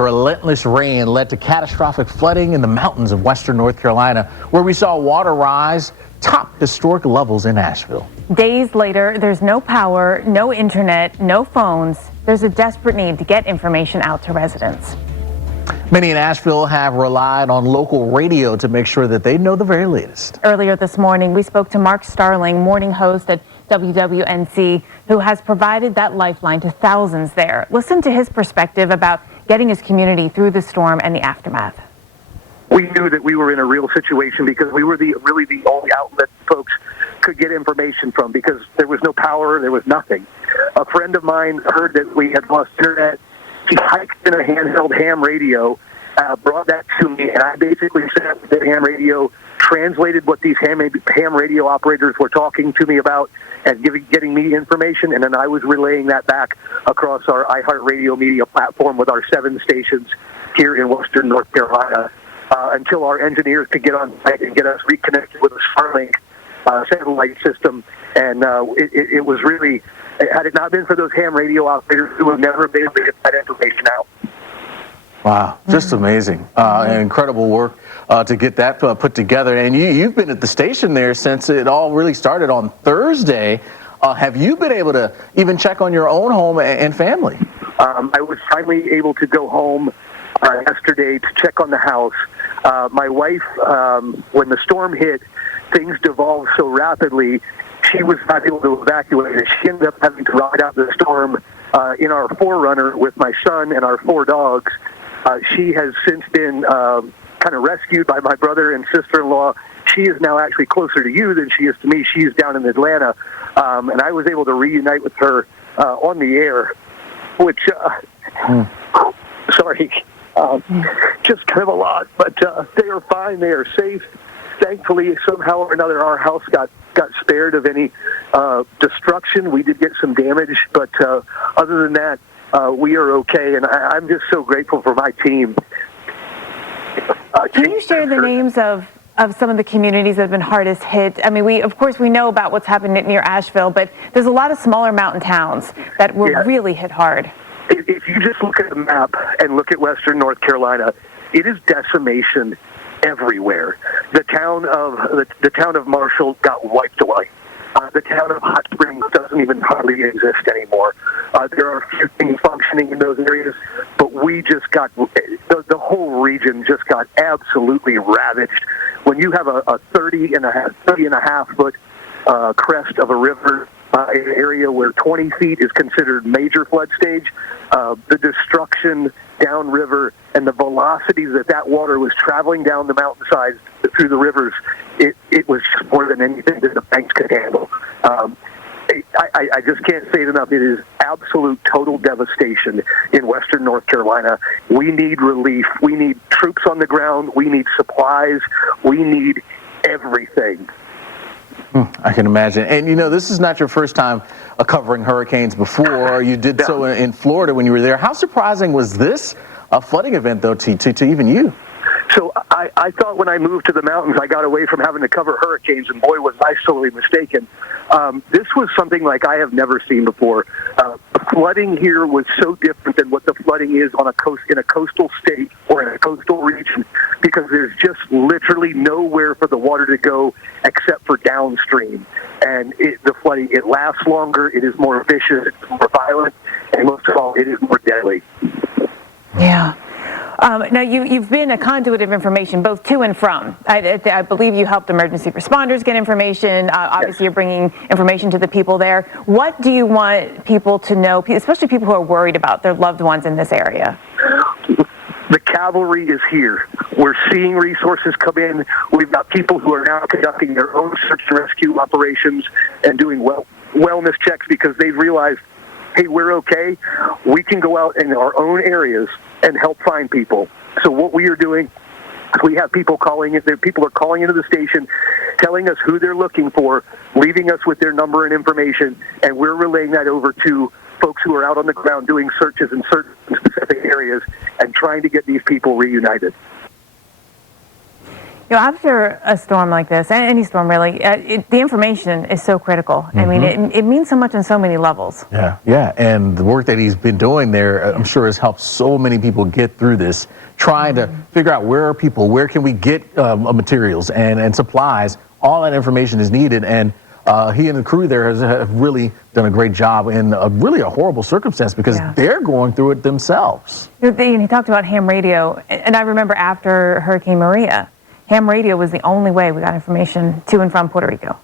Relentless rain led to catastrophic flooding in the mountains of western North Carolina, where we saw water rise top historic levels in Asheville. Days later, there's no power, no internet, no phones. There's a desperate need to get information out to residents. Many in Asheville have relied on local radio to make sure that they know the very latest. Earlier this morning, we spoke to Mark Starling, morning host at WWNC, who has provided that lifeline to thousands there. Listen to his perspective about getting his community through the storm and the aftermath. We knew that we were in a real situation because we were really the only outlet folks could get information from, because there was no power, there was nothing. A friend of mine heard that we had lost internet. He hiked in a handheld ham radio, brought that to me, and I basically set up the ham radio, translated what these ham radio operators were talking to me about and getting me information, and then I was relaying that back across our iHeartRadio media platform with our 7 stations here in western North Carolina until our engineers could get on site and get us reconnected with a Starlink satellite system. And it was really, had it not been for those ham radio operators, we would never be able to get that information out. Wow, just amazing. And incredible work to get that put together. And you've been at the station there since it all really started on Thursday. Have you been able to even check on your own home and family? I was finally able to go home yesterday to check on the house. My wife, when the storm hit, things devolved so rapidly, she was not able to evacuate it. She ended up having to ride out the storm in our 4Runner with my son and our 4 dogs. She has since been kind of rescued by my brother and sister-in-law. She is now actually closer to you than she is to me. She's down in Atlanta. And I was able to reunite with her on the air, which, just kind of a lot. But they are fine. They are safe. Thankfully, somehow or another, our house got spared of any destruction. We did get some damage, but other than that, we are okay. And I'm just so grateful for my team. Can you share the names of some of the communities that have been hardest hit? I mean, we know about what's happened near Asheville, but there's a lot of smaller mountain towns that were really hit hard. If you just look at the map and look at western North Carolina, it is decimation everywhere. The town of Marshall got wiped away. The town of Hot Springs doesn't even hardly exist anymore. There are a few things functioning in those areas, but we just got, the whole region just got absolutely ravaged. When you have a 30 and a half foot crest of a river in an area where 20 feet is considered major flood stage, the destruction downriver and the velocities that water was traveling down the mountainsides through the rivers, it was just more than anything that the banks could handle. I just can't say it enough. It is absolute total devastation in western North Carolina. We need relief. We need troops on the ground. We need supplies. We need everything. I can imagine. And, this is not your first time covering hurricanes before. You did so in Florida when you were there. How surprising was this flooding event, though, to even you? So I thought when I moved to the mountains, I got away from having to cover hurricanes, and boy, was I sorely mistaken. This was something like I have never seen before. Flooding here was so different than what the flooding is on in a coastal state or in a coastal region, because there's just literally nowhere for the water to go except for downstream. And the flooding, it lasts longer, it is more vicious, it's more violent, and most of all, it is more deadly. Yeah. Now, you've been a conduit of information, both to and from. I believe you helped emergency responders get information. Obviously, You're bringing information to the people there. What do you want people to know, especially people who are worried about their loved ones in this area? The cavalry is here. We're seeing resources come in. We've got people who are now conducting their own search and rescue operations and doing wellness checks because they've realized, hey, we're okay. We can go out in our own areas and help find people. So what we are doing, we have people calling in. People are calling into the station, telling us who they're looking for, leaving us with their number and information, and we're relaying that over to folks who are out on the ground doing searches in certain specific areas and trying to get these people reunited. After a storm like this, any storm really, the information is so critical. I mean, it means so much on so many levels. Yeah, and the work that he's been doing there, I'm sure has helped so many people get through this, trying to figure out where can we get materials and supplies. All that information is needed, and he and the crew there have really done a great job in really a horrible circumstance because they're going through it themselves. He talked about ham radio, and I remember after Hurricane Maria, ham radio was the only way we got information to and from Puerto Rico.